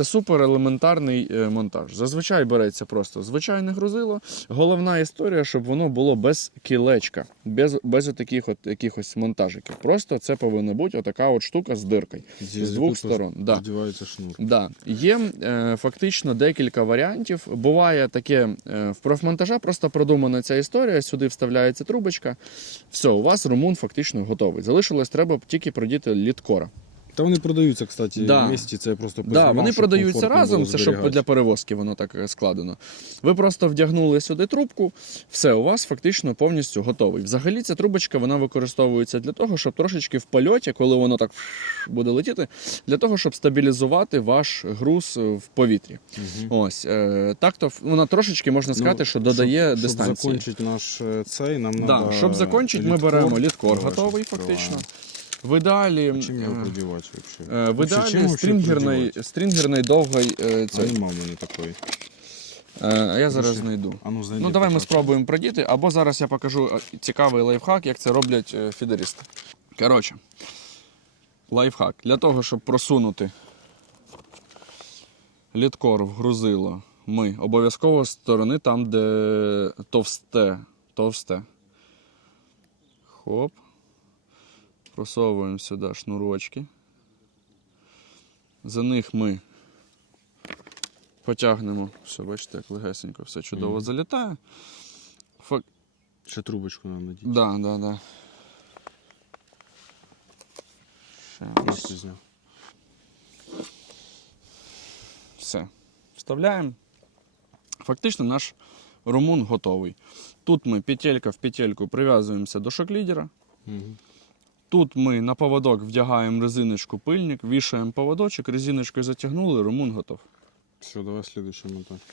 Це супер елементарний е, монтаж. Зазвичай береться просто звичайне грузило. Головна історія, щоб воно було без кілечка, без, без таких от якихось монтажиків. Просто це повинна бути отака от штука з диркою. З двох сторон. Да. Шнур. Да. Є е, фактично декілька варіантів. Буває таке е, в профмонтажа, просто продумана ця історія. Сюди вставляється трубочка. Все, у вас румун фактично готовий. Залишилось треба тільки продіти літкора. Та вони продаються, кстати, Да. в місті. Це просто Да, вони продаються разом, це щоб для перевозки воно так е, складено. Ви просто вдягнули сюди трубку, все, у вас фактично повністю готовий. Взагалі ця трубочка вона використовується для того, щоб трошечки в польоті, коли воно так буде летіти, для того, щоб стабілізувати ваш груз е, в повітрі. Мгм. Ось е, так то вона трошечки можна сказати, Ну, що додає щоб, дистанції. Щоб закінчити наш цей, нам Да, надо щоб закінчити, ми беремо літкор готовий, фактично. В ідеалі, А Чим його е, продівати вообще? е, в чим ідеалі стрінгерний, стрінгерний довгий е, А цей. нема в мене такої. Е, А я зараз знайду. А ну, знайди Ну, давай ми спробуємо продіти, або зараз я покажу е, цікавий лайфхак, як це роблять е, фідерісти. Коротше, лайфхак. Для того, щоб просунути літкор в грузило, ми обов'язково з сторони там, де товсте. Товсте. Хоп. Просовуємо сюди шнурочки. За них ми потягнемо. Все, бачите, як легесенько, все чудово Мгм. залітає. Фак... Ще трубочку нам надіти. Да, да, да. Ще зняв. Все. Вставляємо. Фактично наш румун готовий. Тут ми петелька в петельку прив'язуємося до шоклідера. Мгм. Тут ми на поводок вдягаємо резиночку пильник, вішаємо поводочок, резиночкою затягнули, румун готов. Все, давай слідуючий монтаж.